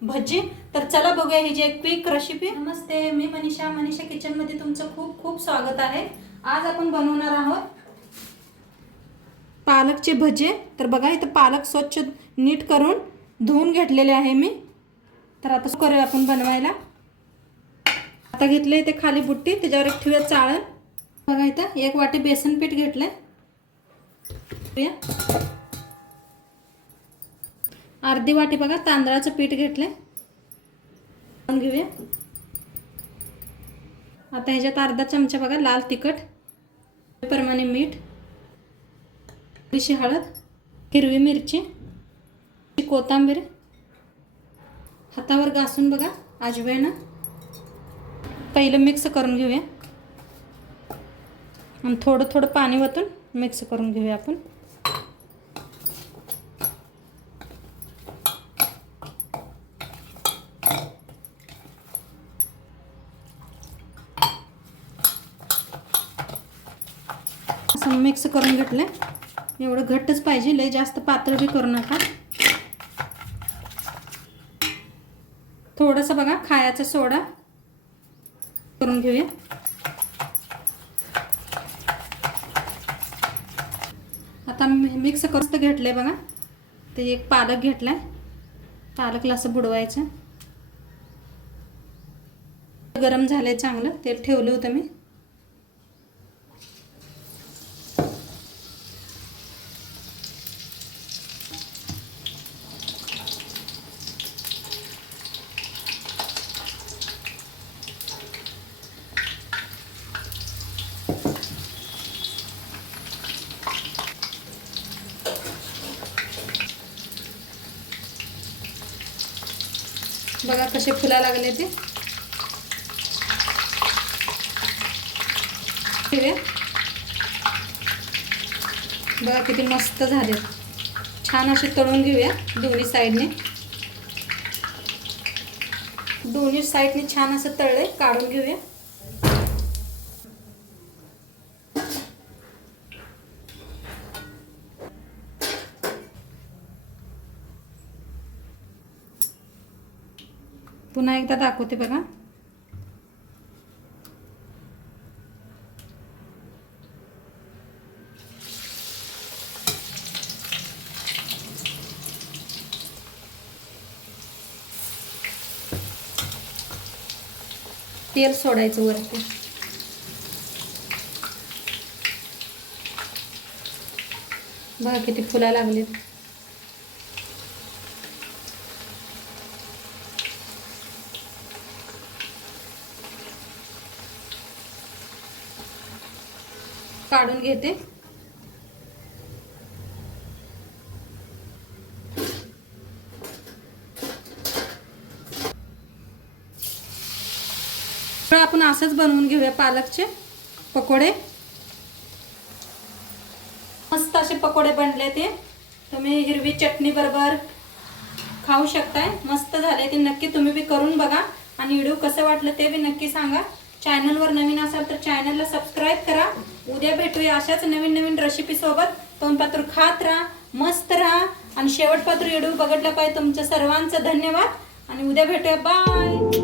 भजी। तर चला बघूया ही जी एक क्विक रेसिपी। नमस्ते, मी मनीषा किचन मध्ये तुमचं खूप खूप स्वागत आहे। आज आपण बनवणार आहोत पालकचे भजे। तर बघा इथं पालक स्वच्छ नीट करून धुवून घेतलेले आहे मी। तर आता करूया आपण बनवायला। आता घेतले इथे खाली बुट्टी, त्याच्यावर एक ठेवूया चाळण। बघा इथं 1 वाटी बेसन पीठ घेतले, अर्धी वाटी बघा तांदळाचं पीठ घेतले, घेऊया। आता ह्याच्यात अर्धा चमचा बघा लाल तिखट, प्रमाणे मीठ, थोडीशी हळद, हिरवी मिरची, कोथिंबीर, हातावर घासून बघा अजवाइन। पहिलं मिक्स करून घेऊया आणि थोडं थोडं पाणी ओतून मिक्स करून घेऊया आपण। असं मिक्स करून घेतलं। एवढं घट्टच पाहिजे, लय जास्त पातळ बी करू नका। थोडंसं बघा खायचा सोडा करून घेऊया। आता मिक्स करून घेतलंय बघा। ते एक पालक घेतलाय, पालकला असं बुडवायचं। गरम झालंय चांगलं, तेल ठेवलं होतं मी। बघा कसे फुला लागले ते। बघा किती मस्त झाले, छान असे तळून घेऊया दोन्ही साइडने। दोन्ही साइडने छान असं तळले, काढून घेऊया। पुन्हा एकदा दाखवते बघा। तेल सोडायचं वरती। बघा किती फुला लागले। काढून घेते। आपण असंच बनवून घेऊया पालकचे पकोडे। मस्त असे पकोडे बनले ते, तुम्ही हिरवी चटणी बरोबर खाऊ शकताय। मस्त झाले ते, नक्की तुम्ही बी करून बघा आणि व्हिडिओ कसं वाटलं ते बी नक्की सांगा। चॅनलवर नवीन असाल तर चॅनलला सबस्क्राइब करा। उद्या भेटूया अशाच नवीन नवीन रेसिपी सोबत। तोंडपात्र खात राहा, मस्त राहा आणि शेवटपात्र व्हिडिओ बघितला पाहिजे। तुमच्या सर्वांचं धन्यवाद आणि उद्या भेटूया, बाय।